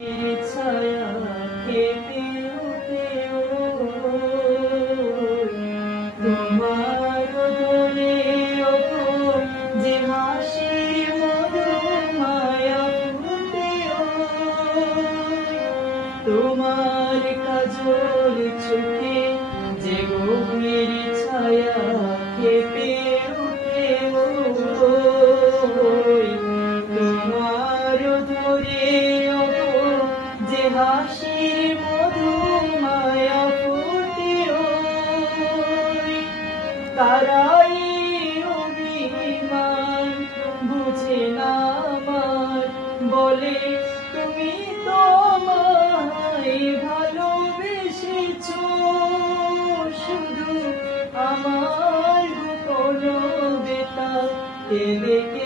ছায়া খেতে তোমার ধরে যে হাসির মধু মায়া ফুটে তোমার কাজল চোখে যে গভীর ছায়া খেপে উঠে তোমার ধরে যে হাসির মধু মায়া ফুটে তারাই অভিমান বুঝে না আমার বলে তুমি তোমায় ভালোবেসেছো শুধু আমার গোপন বেতা কেঁদে